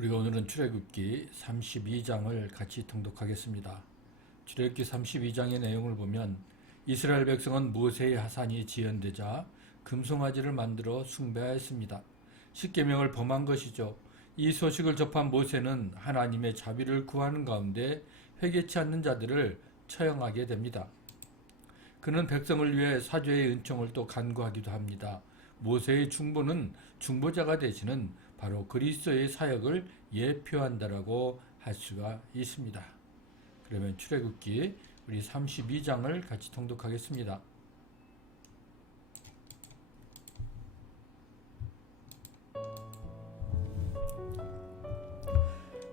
우리가 오늘은 출애굽기 32장을 같이 통독하겠습니다. 출애굽기 32장의 내용을 보면 이스라엘 백성은 모세의 하산이 지연되자 금송아지를 만들어 숭배하였습니다. 십계명을 범한 것이죠. 이 소식을 접한 모세는 하나님의 자비를 구하는 가운데 회개치 않는 자들을 처형하게 됩니다. 그는 백성을 위해 사죄의 은총을 또 간구하기도 합니다. 모세의 중보는 중보자가 되시는 바로 그리스도의 사역을 예표한다라고 할 수가 있습니다. 그러면 출애굽기 우리 32장을 같이 통독하겠습니다.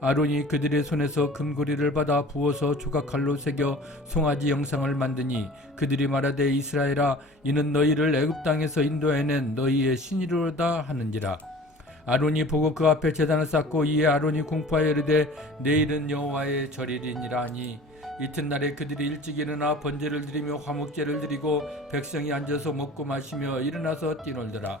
아론이 그들의 손에서 금고리를 받아 부어서 조각칼로 새겨 송아지 영상을 만드니 그들이 말하되 이스라엘아 이는 너희를 애굽 땅에서 인도해낸 너희의 신이로다 하는지라. 아론이 보고 그 앞에 제단을 쌓고 이에 아론이 공포하여 이르되 내일은 여호와의 절일이니라 하니 이튿날에 그들이 일찍 일어나 번제를 드리며 화목제를 드리고 백성이 앉아서 먹고 마시며 일어나서 뛰놀더라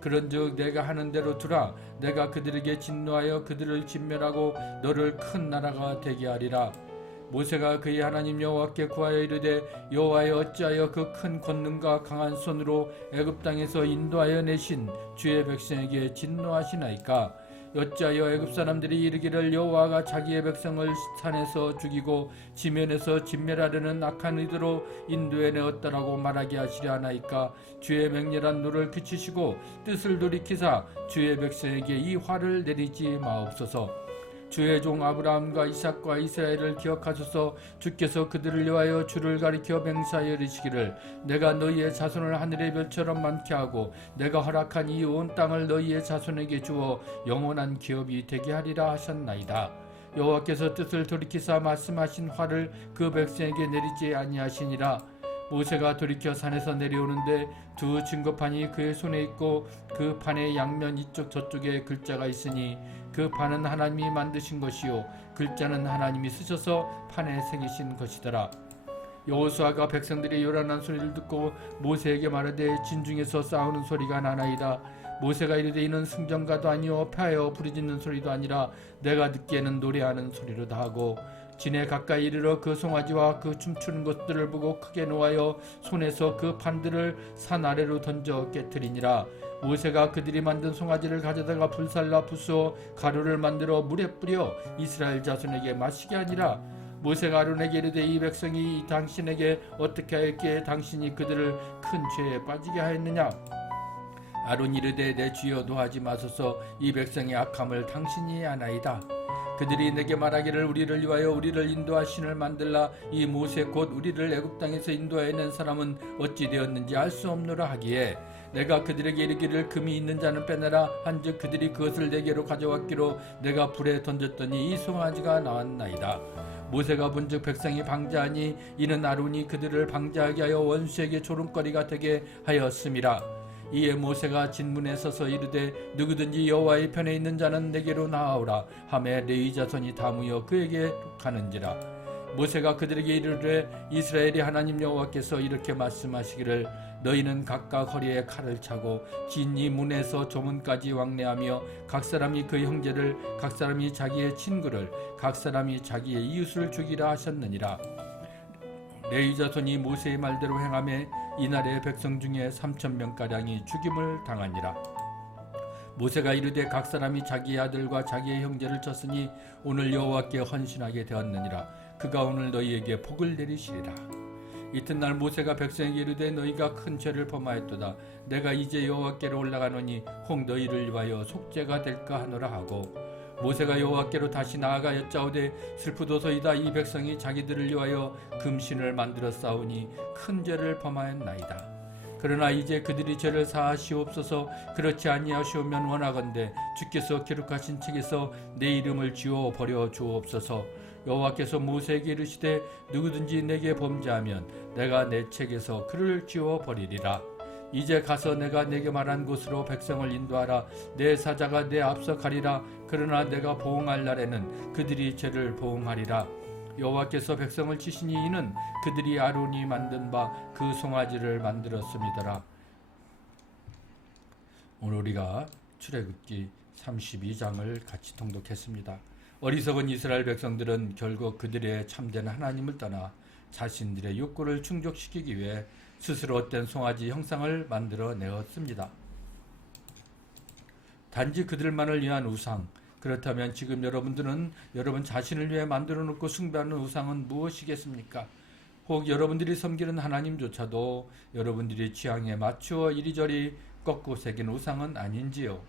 그런즉 내가 하는 대로 두라. 내가 그들에게 진노하여 그들을 진멸하고 너를 큰 나라가 되게 하리라. 모세가 그의 하나님 여호와께 구하여 이르되 여호와여 어찌하여 그 큰 권능과 강한 손으로 애굽 땅에서 인도하여 내신 주의 백성에게 진노하시나이까 어찌하여 애굽 사람들이 이르기를 여호와가 자기의 백성을 산에서 죽이고 지면에서 진멸하려는 악한 의도로 인도해 내었다라고 말하게 하시려 하나이까 주의 맹렬한 노를 그치시고 뜻을 돌이키사 주의 백성에게 이 화를 내리지 마옵소서 주의 종 아브라함과 이삭과 이스라엘을 기억하소서 주께서 그들을 위하여 주를 가리켜 맹사하여 이르시기를 내가 너희의 자손을 하늘의 별처럼 많게 하고 내가 허락한 이 온 땅을 너희의 자손에게 주어 영원한 기업이 되게 하리라 하셨나이다. 여호와께서 뜻을 돌이키사 말씀하신 화를 그 백성에게 내리지 아니하시니라. 모세가 돌이켜 산에서 내려오는데 두 증거판이 그의 손에 있고 그 판의 양면 이쪽 저쪽에 글자가 있으니 그 판은 하나님이 만드신 것이요 글자는 하나님이 쓰셔서 판에 새기신 것이더라. 여호수아가 백성들이 요란한 소리를 듣고 모세에게 말하되 진중에서 싸우는 소리가 나나이다. 모세가 이르되 이는 승전가도 아니요 패하여 부르짖는 소리도 아니라 내가 듣기에는 노래하는 소리로다 하고 진에 가까이 이르러 그 송아지와 그 춤추는 것들을 보고 크게 놓아여 손에서 그 판들을 산 아래로 던져 깨뜨리니라. 모세가 그들이 만든 송아지를 가져다가 불살라 부수어 가루를 만들어 물에 뿌려 이스라엘 자손에게 마시게 하니라. 모세가 아론에게 이르되 이 백성이 당신에게 어떻게 하였기에 당신이 그들을 큰 죄에 빠지게 하였느냐? 아론 이르되 내 주여 도하지 마소서. 이 백성의 악함을 당신이 아나이다 그들이 내게 말하기를 우리를 위하여 우리를 인도하 신을 만들라. 이 모세 곧 우리를 애굽 땅에서 인도하여 낸 사람은 어찌 되었는지 알 수 없노라 하기에 내가 그들에게 이르기를 금이 있는 자는 빼내라. 한즉 그들이 그것을 내게로 가져왔기로 내가 불에 던졌더니 이 송아지가 나왔나이다. 모세가 본즉 백성이 방자하니 이는 아론이 그들을 방자하게 하여 원수에게 조롱거리가 되게 하였음이라 이에 모세가 진문에 서서 이르되 누구든지 여호와의 편에 있는 자는 내게로 나아오라. 하매 레위 자손이 다 모여 그에게 가는지라. 모세가 그들에게 이르되 이스라엘이 하나님 여호와께서 이렇게 말씀하시기를 너희는 각각 허리에 칼을 차고 진이 문에서 조문까지 왕래하며 각 사람이 그 형제를 각 사람이 자기의 친구를 각 사람이 자기의 이웃을 죽이라 하셨느니라 레위 자손이 모세의 말대로 행함에 이날의 백성 중에 삼천 명 가량이 죽임을 당하니라. 모세가 이르되 각 사람이 자기의 아들과 자기의 형제를 쳤으니 오늘 여호와께 헌신하게 되었느니라. 그가 오늘 너희에게 복을 내리시리라. 이튿날 모세가 백성에게 이르되 너희가 큰 죄를 범하였도다 내가 이제 여호와께로 올라가노니 혹 너희를 위하여 속죄가 될까 하노라 하고 모세가 여호와께로 다시 나아가 여짜오되 슬프도소이다. 이 백성이 자기들을 위하여 금신을 만들어 싸우니 큰 죄를 범하였나이다. 그러나 이제 그들이 죄를 사하시옵소서. 그렇지 아니하시오면 원하건대 주께서 기록하신 책에서 내 이름을 지워 버려 주옵소서. 여호와께서 모세에게 이르시되 누구든지 내게 범죄하면 내가 내 책에서 그를 지워 버리리라 이제 가서 내가 내게 말한 곳으로 백성을 인도하라. 내 사자가 내 앞서 가리라. 그러나 내가 보응할 날에는 그들이 죄를 보응하리라. 여호와께서 백성을 치시니 이는 그들이 아론이 만든 바 그 송아지를 만들었음이더라. 오늘 우리가 출애굽기 32장을 같이 통독했습니다. 어리석은 이스라엘 백성들은 결국 그들의 참된 하나님을 떠나 자신들의 욕구를 충족시키기 위해 스스로 헛된 송아지 형상을 만들어 내었습니다. 단지 그들만을 위한 우상. 그렇다면 지금 여러분들은 여러분 자신을 위해 만들어 놓고 숭배하는 우상은 무엇이겠습니까? 혹 여러분들이 섬기는 하나님조차도 여러분들이 취향에 맞추어 이리저리 꺾고 새긴 우상은 아닌지요?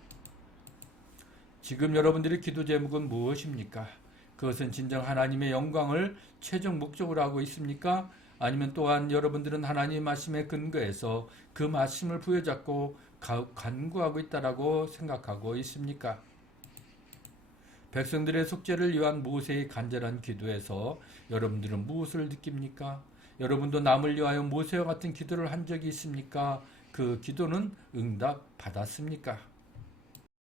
지금 여러분들의 기도 제목은 무엇입니까? 그것은 진정 하나님의 영광을 최종 목적으로 하고 있습니까? 아니면 또한 여러분들은 하나님 말씀에 근거해서 그 말씀을 부여잡고 가- 간구하고 있다라고 생각하고 있습니까? 백성들의 속죄를 위한 모세의 간절한 기도에서 여러분들은 무엇을 느낍니까? 여러분도 남을 위하여 모세와 같은 기도를 한 적이 있습니까? 그 기도는 응답 받았습니까?